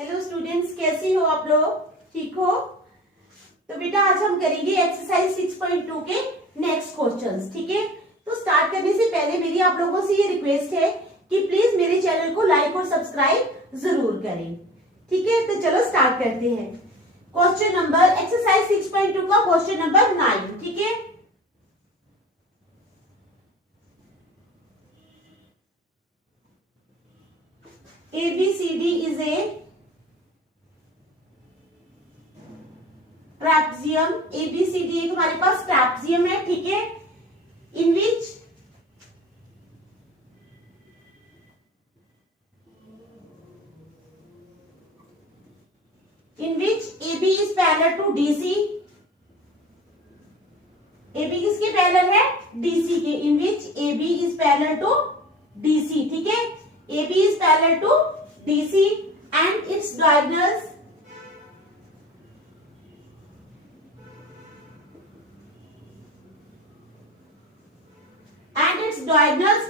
Hello students, कैसी हो आप लोग? ठीक हो? तो बेटा आज हम करेंगे एक्सरसाइज 6.2 के नेक्स्ट क्वेश्चंस। ठीक है, तो स्टार्ट करने से पहले मेरी आप लोगों से ये रिक्वेस्ट है कि प्लीज मेरे चैनल को लाइक और सब्सक्राइब जरूर करें। ठीक है, तो चलो स्टार्ट करते हैं। क्वेश्चन नंबर एक्सरसाइज 6.2 का क्वेश्चन नंबर 9। ठीक है, ABCD is a trapezium. ABCD एक हमारे पास ट्रैपेजियम है। ठीक है, इन विच AB is parallel to DC। AB किसके पैरेलल है? DC के। इन विच AB is parallel to DC। ठीक है, AB is parallel to DC and its diagonals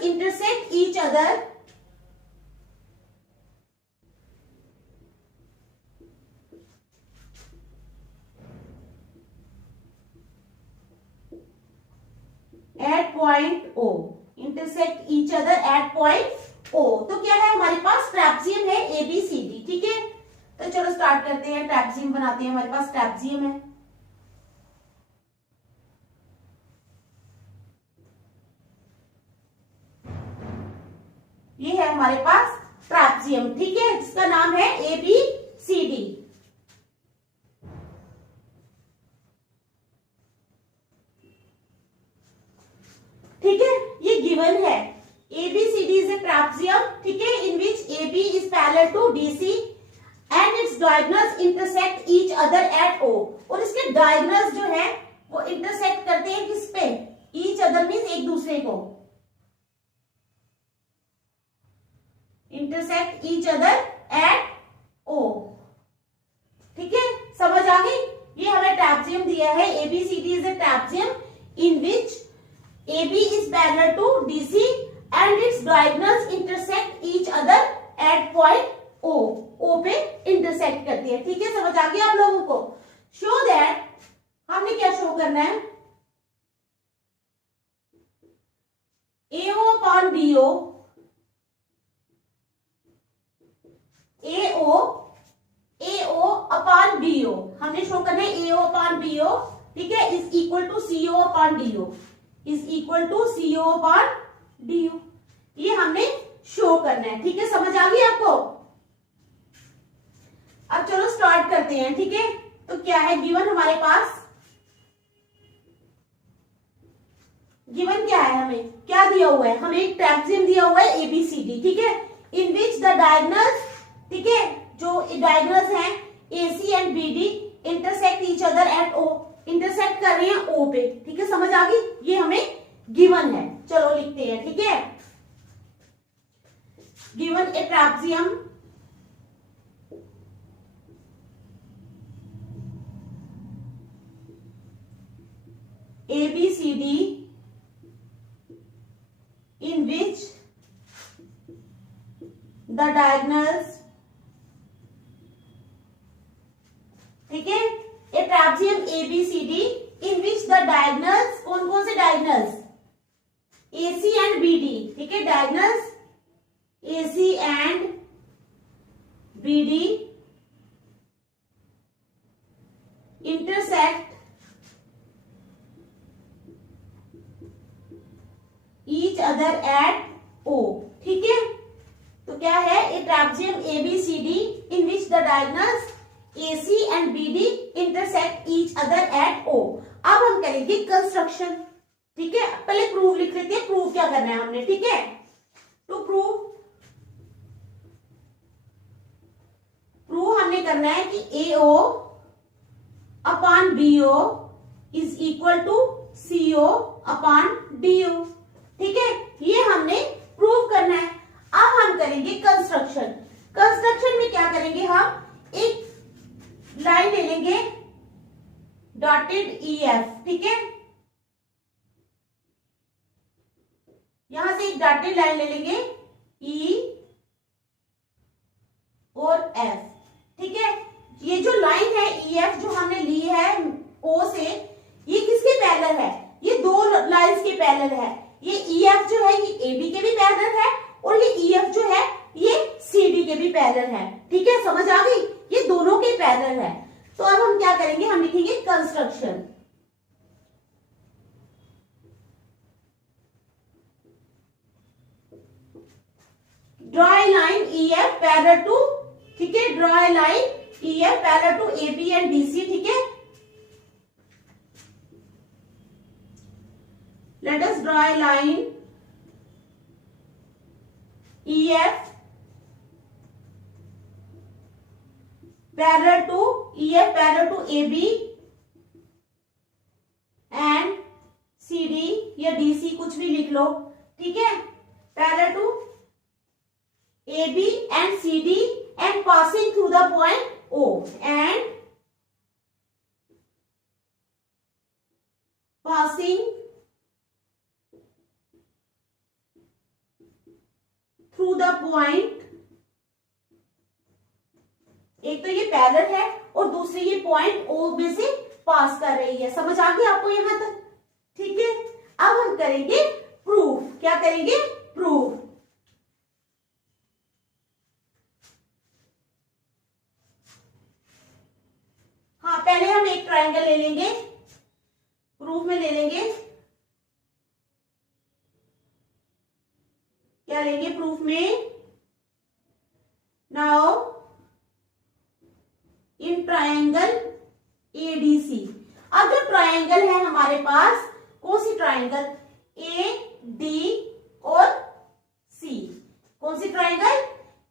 intersect each other at point O। intersect each other at point O। तो क्या है हमारे पास? Trapezium है ABCD। ठीक है, तो चलो स्टार्ट करते हैं। ट्रैपेजियम बनाते हैं। हमारे पास ट्रैपेजियम है। ये है हमारे पास ट्रैपेजियम। ठीक है, जिसका नाम है ABCD। ठीक है, ये गिवन है। ABCD is a trapezium। ठीक है, in which AB is parallel to DC and its diagonals intersect each other at O। और इसके diagonals जो है वो intersect करते हैं किस पे? Each other means एक दूसरे को। intersect each other at O। ठीक है, समझ आ गई? ये हमें ट्रैपेजियम दिया है। ABCD is a trapezium in which AB is parallel to DC and its diagonals intersect each other at point O। O पे intersect करती है। ठीक है, समझ आ गया आप लोगों को? Show that हमने क्या शो करना है? AO upon BO, AO upon BO हमने शो करना है। AO upon BO, ठीक है, is equal to CO upon DO, is equal to CO upon DO। ये हमने शो करना है। ठीक है, समझ आ गई आपको? अब चलो स्टार्ट करते हैं। ठीक है, तो क्या है गिवन हमारे पास? गिवन क्या है? हमें क्या दिया हुआ है? हमें एक ट्रैपेजियम दिया हुआ है ABCD। ठीक है, इन विच द डायगोनल्स, ठीक है, जो डायगोनल्स हैं AC and BD intersect each other at O। Intersect कर रहे हैं O पे। ठीक है, समझ आ गई? ये हमें गिवन है। चलो लिखते हैं। ठीक है, given A trapezium ABCD in which the diagonals, ठीक है, ए trapezium ABCD in which the diagonals, कौन कौन से डायगोनल्स? AC and BD। ठीक है, diagonals AC and BD intersect each other at O। ठीक है, तो क्या है? ए trapezium ABCD in which the diagonals AC and BD intersect each other at O। अब हम करेंगे कंस्ट्रक्शन। ठीक है, पहले प्रूव लिख लेते हैं। प्रूव क्या करना है हमने? ठीक है, तो प्रूव हमने करना है कि AO upon BO is equal to CO upon DO। ठीक है, ये हमने प्रूव करना है। अब हम करेंगे कंस्ट्रक्शन। कंस्ट्रक्शन में क्या करेंगे? हम एक लाइन ले लेंगे डॉटेड EF। ठीक है, यहां से एक डॉटेड लाइन ले लेंगे E और F। के पैरेलल है। ठीक है, समझ आ गई, ये दोनों के पैरेलल है। तो अब हम क्या करेंगे, हम लिखेंगे construction. Draw a line EF parallel to, ठीक है, draw a line EF parallel to AB and DC। ठीक है, let us draw a line EF parallel to AB and CD या DC कुछ भी लिख लो। ठीक है, parallel to AB and CD and passing through the point O and passing through the point, एक तो ये पैरेलल है और दूसरी ये पॉइंट O में से पास कर रही है। समझ आ गई आपको यहां तक? ठीक है, अब हम करेंगे प्रूफ। क्या करेंगे? प्रूफ। हाँ, पहले हम एक ट्रायंगल ले लेंगे, प्रूफ में ले लेंगे। क्या लेंगे प्रूफ में? Now in triangle ADC। अब जो ट्रायंगल है हमारे पास, कौन सी ट्रायंगल? AD और C। कौन सी ट्रायंगल?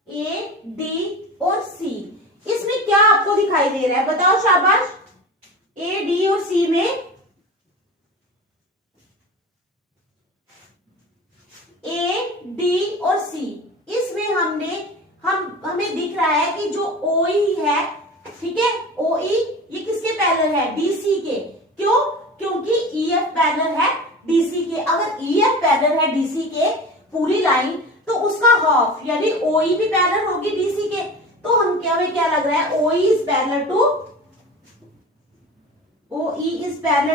AD और C। इसमें क्या आपको दिखाई दे रहा है, बताओ शाबाश। AD और C में A, D और C, इसमें हमें दिख रहा है कि जो OE है, ठीक है, OE ये किसके पैरेलल है? DC के। क्यों? क्योंकि EF पैरेलल है DC के। अगर EF पैरेलल है DC के पूरी लाइन, तो उसका हाफ यानी OE भी पैरेलल होगी DC के। तो हम क्या लग रहा है? OE is parallel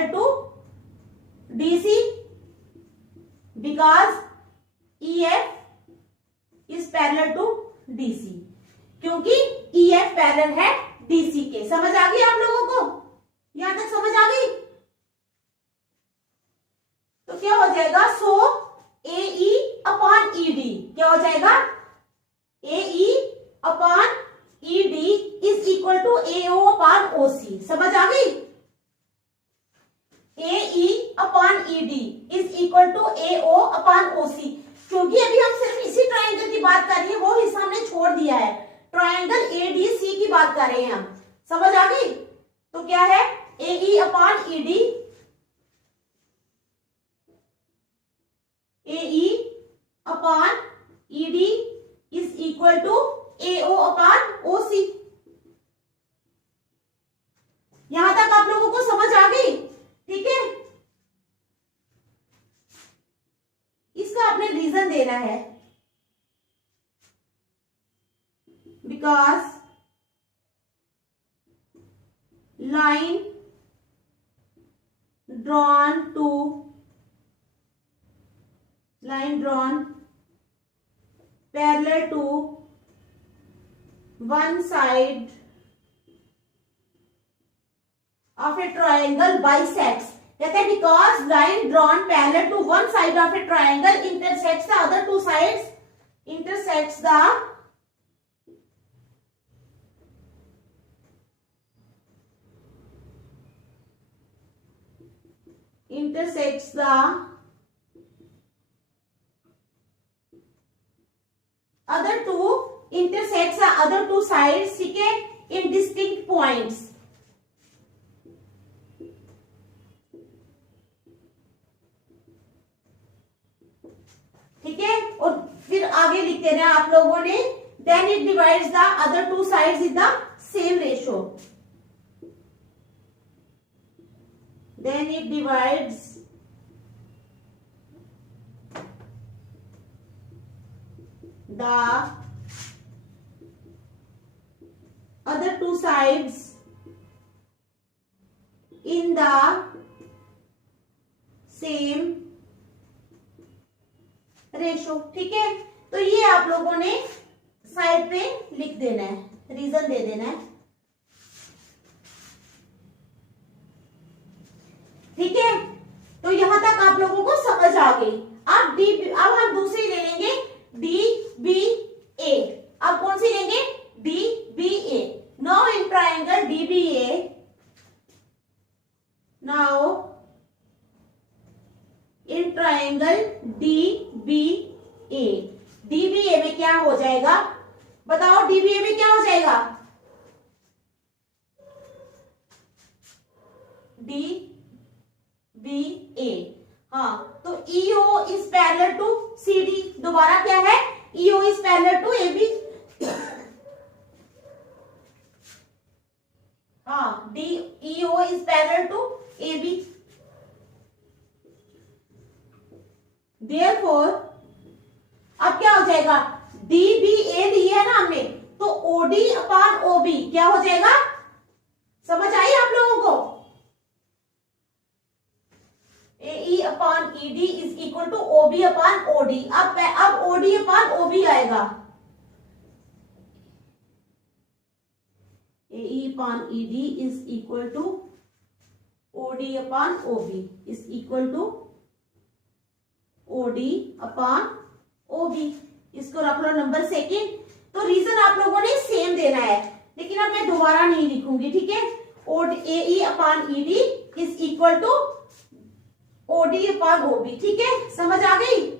to DC because EF is parallel to DC, क्योंकि EF पैरेलल है DC के। समझ आ गई आप लोगों को? यहां तक समझ आ गई? तो क्या हो जाएगा? सो AE अपॉन ED क्या हो जाएगा? AE upon ED is equal to AO upon OC। समझ आ गई? AE upon ED is equal to AO upon OC। क्योंकि अभी हम सिर्फ इसी ट्रायंगल की बात कर रहे हैं, वो हिस्सा हमने छोड़ दिया है। ट्रायंगल ADC की बात कर रहे हैं हम। समझ आ गई? तो क्या है? AE upon ED, AE upon ED is equal to AO upon OC। यहां तक आप लोगों को समझ आ गई? ठीक है, इसका आपने रीजन देना है। Because line drawn parallel to one side of a triangle bisects, कहते हैं because line drawn parallel to one side of a triangle intersects the other two sides, intersects the other two sides, ठीक है, in distinct points। ठीक है, और फिर आगे लिखते रहे आप लोगों ने, then it divides the other two sides in the same ratio, then it divides the other two sides in the same ratio. ठीक है, तो ये आप लोगों ने साइड पे देना है, रीजन दे देना है। ठीक है, तो यहां तक आप लोगों को समझ आ गई। अब हम दूसरी ले लेंगे DBA। अब कौन सी लेंगे? DBA। Now in triangle DBA, now in triangle DBA, DBA में क्या हो जाएगा? बताओ DBA में क्या हो जाएगा? DBA, हाँ, तो EO is parallel to CD। दोबारा क्या है? EO is parallel to AB। हाँ, EO is parallel to AB। Therefore, अब क्या हो जाएगा? DBA दिया है ना हमने, तो OD अपान OB क्या हो जाएगा? समझ आई आप लोगों को? AE upon ED is equal to OB upon OD। अब OD अपान OB आएगा। AE upon ED is equal to OD upon OB is equal to OD upon OB। इसको रख लो नंबर सेकेंड। तो रीजन आप लोगों ने सेम देना है, लेकिन अब मैं दोबारा नहीं लिखूंगी। ठीक है, AE upon ED is equal to OD upon OB। ठीक है, समझ आ गई?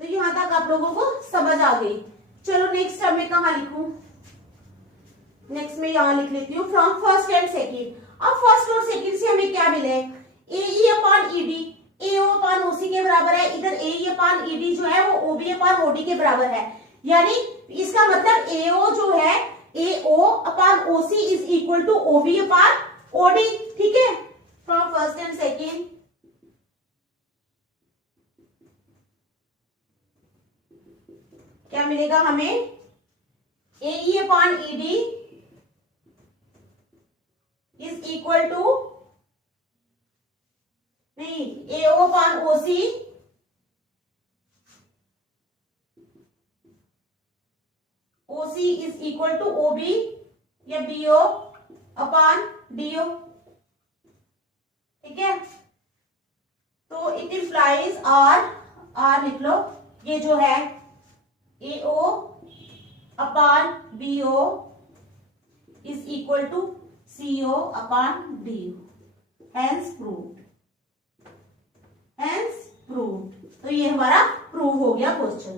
तो यहां तक आप लोगों को समझ आ गई। चलो नेक्स्ट अब मैं कहां लिखूं? नेक्स्ट में यहां लिख लेती हूँ, फ्रॉम फर्स्ट एंड सेकेंड। अब फर्स्ट और सेकेंड से हमें क्या मिले? AE upon ED AO upon OC के बराबर है। इधर AE अपान ED जो है वो OB अपान OD के बराबर है। यानी इसका मतलब AO जो है AO upon OC is equal to OB upon OD। ठीक है, फ्रॉम फर्स्ट एंड सेकेंड क्या मिलेगा हमें? AE upon ED is equal to, नहीं, AO upon OC is equal to OB या BO अपान DO। ठीक है, तो इट इम्प्लाइज R लिख लो, ये जो है AO upon BO is equal to CO upon DO। Hence proved, तो ये हमारा प्रूव हो गया क्वेश्चन।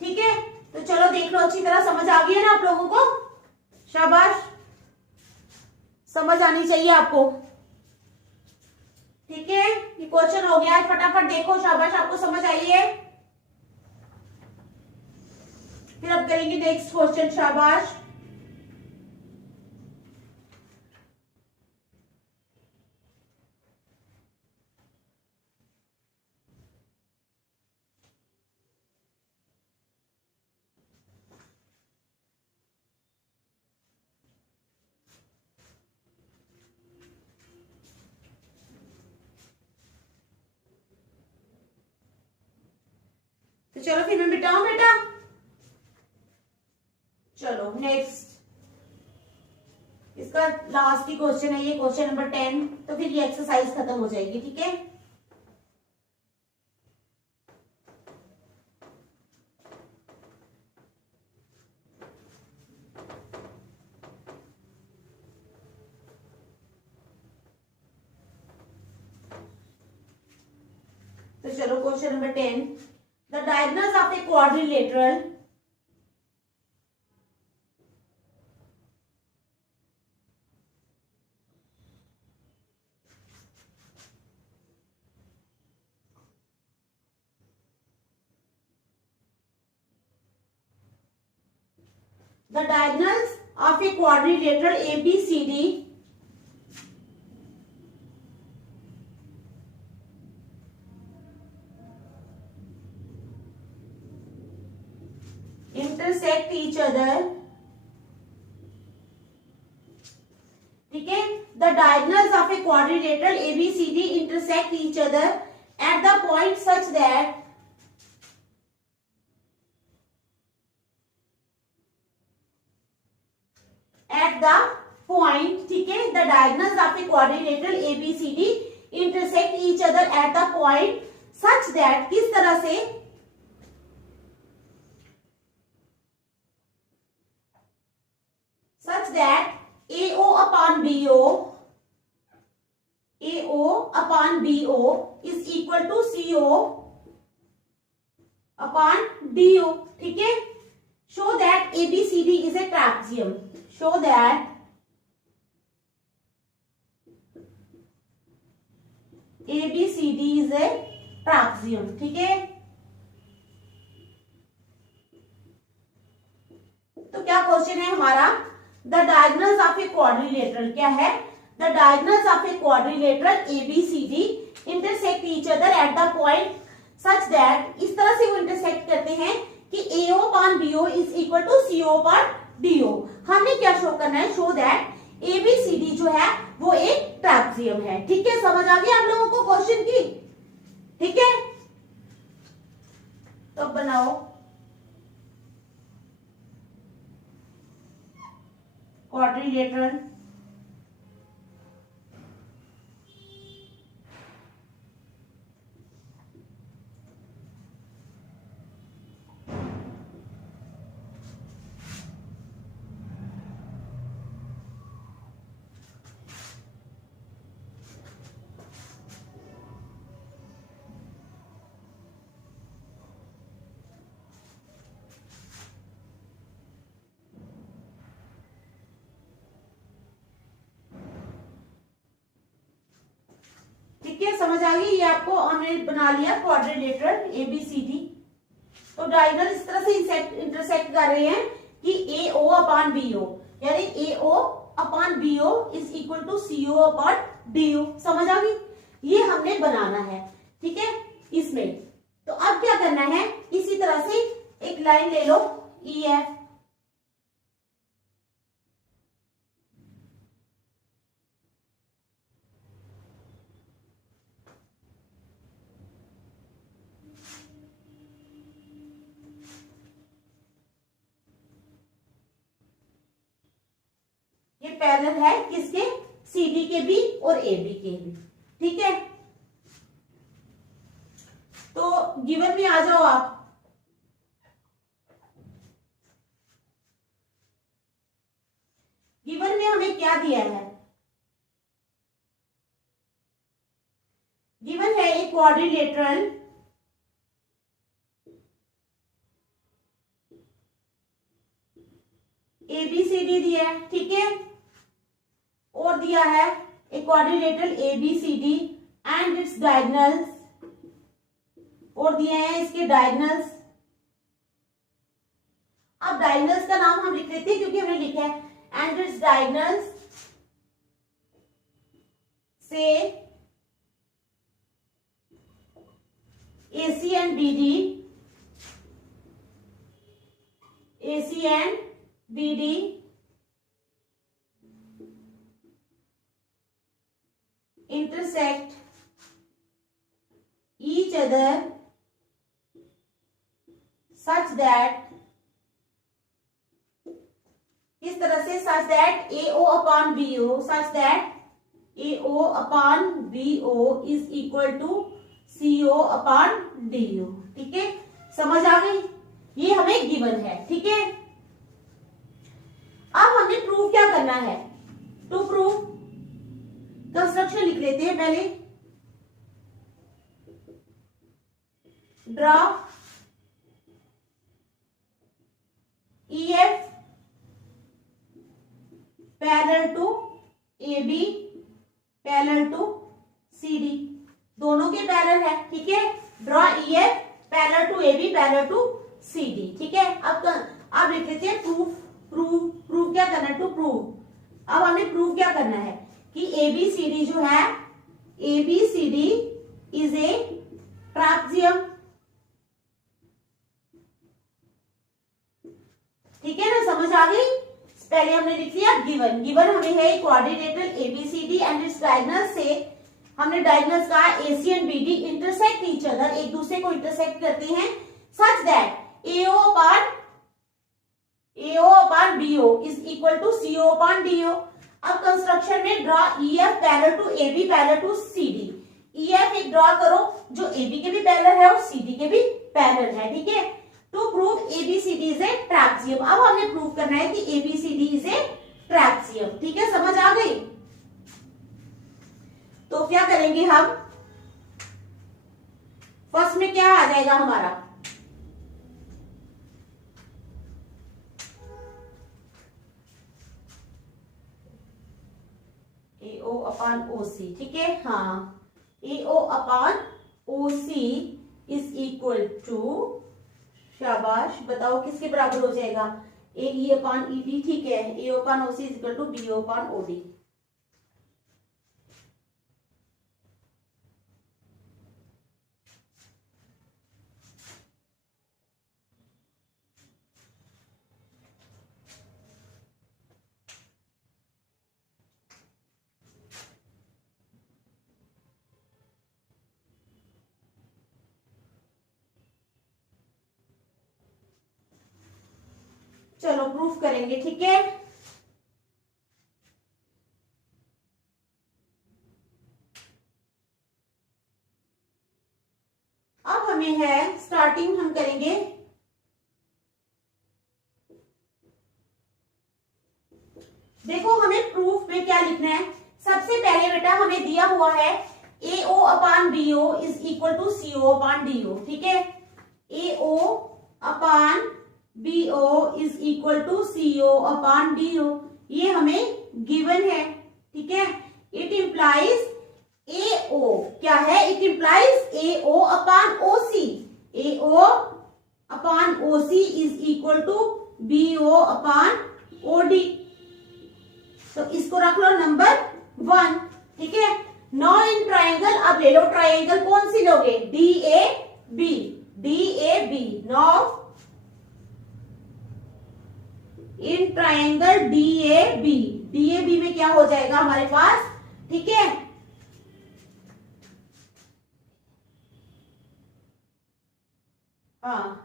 ठीक है, तो चलो देख लो, अच्छी तरह समझ आ गई है ना आप लोगों को? शाबाश, समझ आनी चाहिए आपको। ठीक है, ये क्वेश्चन हो गया है, फटाफट देखो। शाबाश, आपको समझ आई है? फिर अब करेंगे नेक्स्ट क्वेश्चन। शाबाश, तो चलो फिर मैं मिटाऊं बेटा। चलो नेक्स्ट, इसका लास्ट ही क्वेश्चन है ये, क्वेश्चन नंबर 10। तो फिर ये एक्सरसाइज खत्म हो जाएगी। ठीक है, तो चलो question number 10, the diagonals of a quadrilateral the diagonals of a quadrilateral ABCD intersect each other, ठीक है, the diagonals of a quadrilateral ABCD intersect each other at the point such that ठीक है, the diagonals of a quadrilateral ABCD intersect each other at the point such that, किस तरह से, such that AO upon BO is equal to CO upon DO, ठीक है. Show that ABCD is a trapezium. Show that ABCD is a trapezium, ठीक है. तो क्या question है हमारा, the diagonals of a quadrilateral, क्या है, the diagonals of a quadrilateral ABCD intersect each other at the point such that, इस तरह से वो इंटरसेक्ट करते हैं कि AO upon BO is equal to CO upon DO. हमने क्या शो करना है, शो दैट ABCD जो है वो एक ट्रैपेजियम है, ठीक है. समझ आ गई आप लोगों को क्वेश्चन की, ठीक है. तो बनाओ क्वाड्रिलेटरल समझ आ गई. ये आपको हमने बना लिया क्वाड्रिलेटरल ABCD. तो डायगोनल इस तरह से इंटरसेक्ट कर रहे हैं कि AO अपॉन BO, यानी AO upon BO is equal to CO upon DO. समझ आ गई, ये हमने बनाना है, ठीक है. इसमें तो अब क्या करना है, इसी तरह से एक लाइन ले लो EF, पैरेलल है किसके, CD के भी और AB के भी, ठीक है. तो गिवन में आ जाओ आप. गिवन में हमें क्या दिया है, गिवन है एक क्वाड्रिलेटरल ABCD दिया है, ठीक है. और दिया है एक quadrilateral ABCD and it's diagonals, और दिए हैं इसके डायगोनल्स. अब डायगोनल्स का नाम हम लिख लेते हैं क्योंकि हमने लिखा है एंड इट्स डायगोनल्स से AC and BD intersect each other such that, किस तरह से, such that AO upon BO, such that AO upon BO is equal to CO upon DO, ठीक है. समझ आ गई, ये हमें गिवन है, ठीक है. अब हमें प्रूव क्या करना है, टू प्रूव कंस्ट्रक्शन लिख लेते हैं पहले. Draw EF parallel to AB parallel to CD, दोनों के पैरेलल है, ठीक है. Draw EF parallel to AB parallel to CD, ठीक है. अब लिख लेते हैं प्रूफ क्या करना है, टू प्रूव. अब हमें प्रूव क्या करना है कि ABCD जो है, ABCD इज ए ट्रैपेजियम, पहले हमने लिख लिया गिवन। गिवन हमें है quadrilateral ABCD and its diagonal से हमने डायगोनल्स कहा AC and BD intersect each other, एक दूसरे को इंटरसेक्ट करते हैं, such that AO upon BO is equal to CO upon DO. अब कंस्ट्रक्शन में draw EF parallel to AB parallel to CD. EF एक ड्रॉ करो जो एबी के भी पैरेलल है और सीडी के भी पैरेलल है, ठीक है। To prove ABCD is a trapezium. अब हमने प्रूव करना है कि एबीसीडी इज ए ट्रैपेजियम, ठीक है, समझ आ गई। तो क्या करेंगे हम, फर्स्ट में क्या आ जाएगा हमारा, AO अपॉन OC, ठीक है। हाँ, AO upon OC is equal to, शाबाश, बताओ किसके बराबर हो जाएगा, AE अपॉन ED, ठीक है। AO upon OC is equal to BO upon OD। चलो प्रूफ करेंगे, ठीक है। अब हमें है स्टार्टिंग, हम करेंगे देखो हमें प्रूफ में क्या लिखना है। सबसे पहले बेटा हमें दिया हुआ है AO upon BO is equal to CO upon DO, ठीक है। AO upon BO is equal to CO upon DO, ये हमें गिवन है, ठीक है। इट इंप्लाइज AO क्या है, it implies AO upon OC, AO upon OC is equal to BO upon OD। तो इसको रख लो नंबर 1, ठीक है। नाउ इन ट्राइंगल, अब ले लो ट्राइंगल, कौन सी लोगे, DAB, DAB। Now in triangle DAB, DAB में क्या हो जाएगा हमारे पास, ठीक है। हाँ,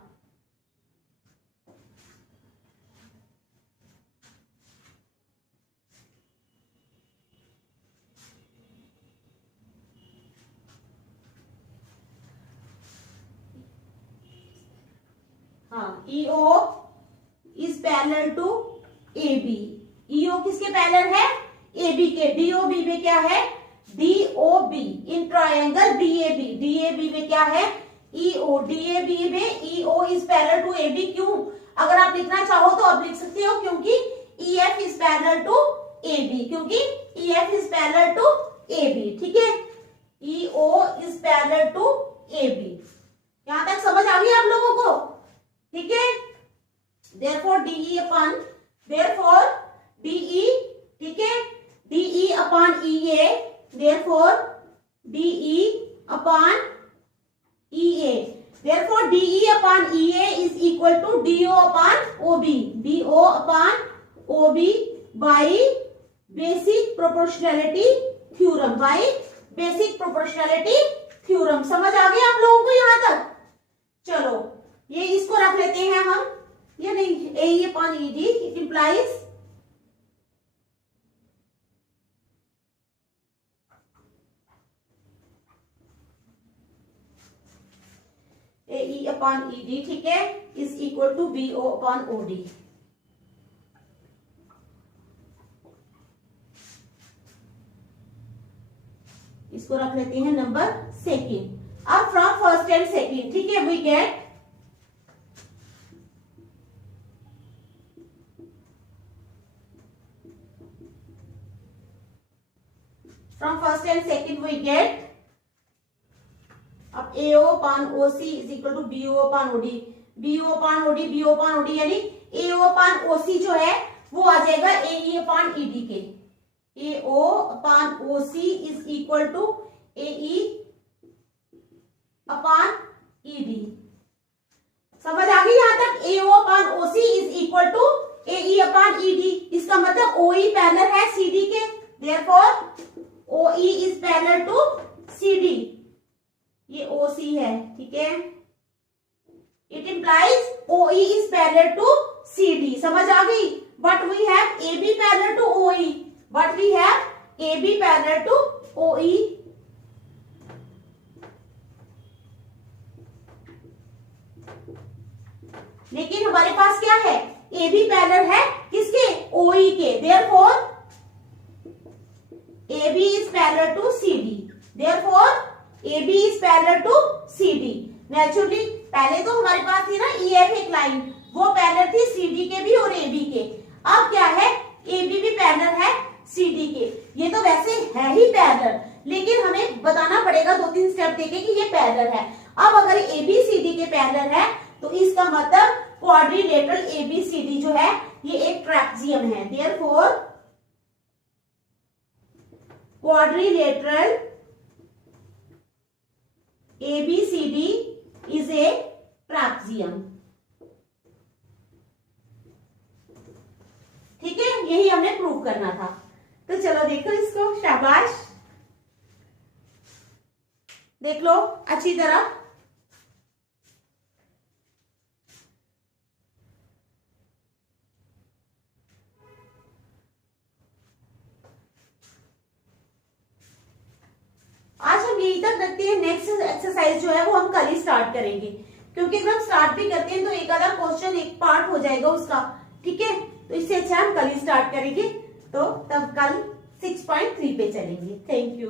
हाँ, EO is parallel to AB। EO किसके पैरेलल है, AB के। DOB में क्या है, DOB in triangle DAB, DAB में क्या है, EO, DAB में EO is parallel to AB। क्यों, अगर आप लिखना चाहो तो आप लिख सकते हो, क्योंकि EF is parallel to AB, क्योंकि EF is parallel to AB, ठीक है। EO is parallel to AB। यहां तक समझ आ गई आप लोगों को, ठीक है। therefore DE upon, therefore DE, ठीक है, DE upon EA, therefore DE upon EA, therefore DE upon EA is equal to DO upon OB, DO upon OB by basic proportionality theorem, by basic proportionality theorem। समझ आ गया आप लोगों को यहां तक। चलो ये इसको रख लेते हैं हम, ये नहीं, AE upon ED it implies AE upon ED, ठीक है, is equal to BO upon OD। इसको रख लेते हैं नंबर 2। अब फ्रॉम फर्स्ट एंड सेकेंड, ठीक है, we get from first and second we get, अब AO upon OC is equal to BO upon OD, BO upon OD, BO upon OD, यानी AO upon OC जो है वो आ जाएगा AE upon ED के। AO upon OC is equal to AE upon ED। समझ आ गई यहां तक, AO upon OC is equal to AE upon ED, इसका मतलब OE पैरेलल है CD के, therefore OE is parallel to CD, ये OC है, ठीक है। It implies OE is parallel to CD, समझ आ गई। But we have AB parallel to OE, but we have AB parallel to OE। लेकिन हमारे पास क्या है, AB पैरेलल है किसके, OE के, therefore AB is parallel to CD, therefore AB is parallel to CD। Naturally पहले तो हमारे पास थी ना EF एक लाइन, वो पैरेलल थी CD के भी और AB के। अब क्या है, AB भी पैरेलल है CD के। ये तो वैसे है ही पैरेलल, लेकिन हमें बताना पड़ेगा 2-3 स्टेप देके कि ये पैरेलल है। अब अगर AB CD के पैरेलल है तो इसका मतलब क्वाड्रिलेटरल ABCD जो है ये एक ट्रैपेजियम है, therefore quadrilateral ABCD is a trapezium. ठीक है, यही हमने प्रूव करना था। तो चलो देखो इसको, शाबाश, देख लो अच्छी तरह। आज हम यही तक रखते हैं, नेक्स्ट एक्सरसाइज जो है वो हम कल ही स्टार्ट करेंगे, क्योंकि अगर हम स्टार्ट भी करते हैं तो एक आधा क्वेश्चन एक पार्ट हो जाएगा उसका, ठीक है। तो इससे अच्छा हम कल ही स्टार्ट करेंगे, तो तब कल 6.3 पे चलेंगे। Thank you.